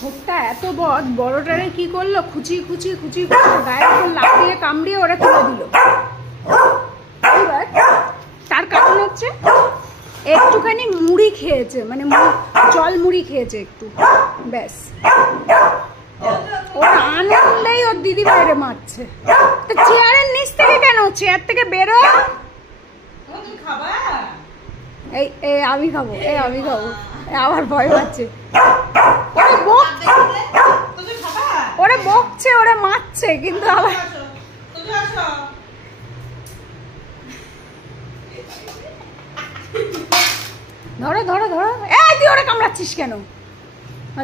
ছোটটা এত বড়টারে কি করলো, খুচি খুচি খুচি গায়ের উপর লাফিয়ে কামড়িয়ে ওরা তুলে দিল। তার কারণ হচ্ছে একটুখানি মুড়ি খেয়েছে, মানে জল মুড়ি খেয়েছে একটু, ব্যাস। ওর আনন্দেই ওর দিদি বাইরে মারছে। তো চেয়ারের নিচ থেকে কেন, চেয়ার থেকে বেরো। এই আমি খাবো, আমি খাবো, আবার ভয় পাচ্ছে। ওরা বকছে, ওরা মারছে, কিন্তু আবার ধরো ধরো ধরো। এই তুই ওরা কামড়াচ্ছিস কেন?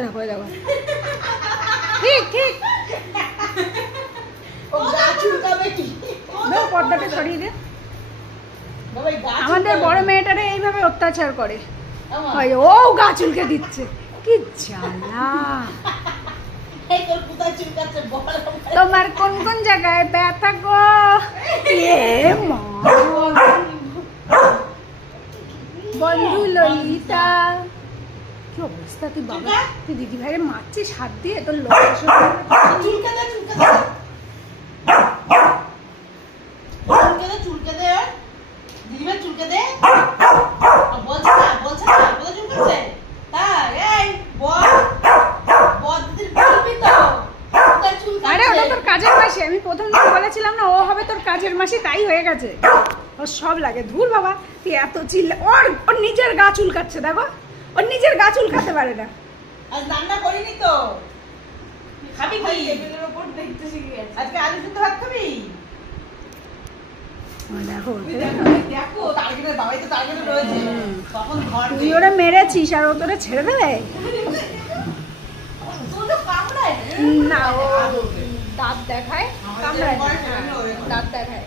দেখো দেখো, ঠিক ঠিক। পর্দাটা সরিয়ে দে। আমাদের বড় মেয়েটারে এইভাবে অত্যাচার করে, ও গা চুলকে দিচ্ছে, কি জ্বালা। তোমার কোন কোন জায়গায় ব্যথা গো? বন্ধু ললিতা, কি অবস্থা? তুই বাবা, তুই দিদি ভাইরে মারছিস হাত দিয়ে, তোর লোক আমি প্রথম দিন বলেছিলাম না, ও হবে তোর কাজের মাসি, তাই হয়ে গেছে। ওর সব লাগে। ধুর বাবা, তুই এত চিল্লা। ওর নিজের গা চুলকাচ্ছে, দেখো, ওর নিজের গা চুলকাতে পারে না। আজ রান্না করিনি তো, খাবি কি? টেবিলের উপর দেখতে শিখে গেছে। আজকে আলু সিদ্ধ ভাত খাবি? দেখো দেখো, টার্গেটের বাবাই তো টার্গেটে রয়েছে। তখন ঘর তুই ওরা মেরেছিস আর ও তোরা ছেড়ে দেবে না? ও দাঁত দেখায়, কামড়ায়, দাঁত দেখায়,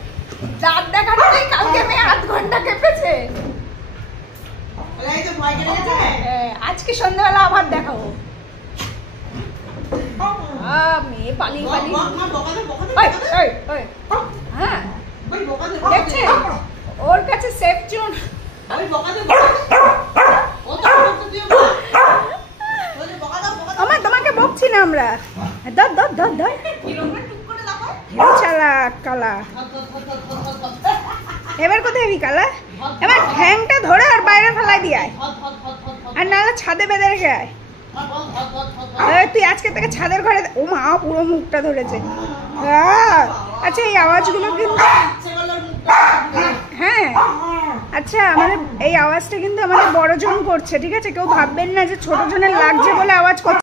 দাঁত দেখানোতেই কালকে আমি 8 ঘন্টা কেঁপেছে। আজকে সন্ধ্যাবেলা আবার দেখাবো। মেয়ে পালিয়ে পালিয়ে, হ্যাঁ দেখছে ওর কাছে সেফ জোন। আমার তোমাকে বকছি না আমরা। ধর ধর ধর ধর, চালাক কালা। এবার কোথায় যাবি কালা? এবার ঠ্যাংটা ধরে আর বাইরে ফেলাই দিয়ে আয়, আর নাহলে ছাদে বেঁধে রেখে আয়। তুই আজকে থেকে ছাদের ঘরে। ও মা, পুরো মুখটা ধরেছে। আচ্ছা, এই আওয়াজগুলো কিন্তু, হ্যাঁ আচ্ছা, আমাদের এই আওয়াজটা কিন্তু আমাদের বড়জন করছে, ঠিক আছে? কেউ ভাববেন না যে ছোট জনের লাগছে বলে আওয়াজ করছে।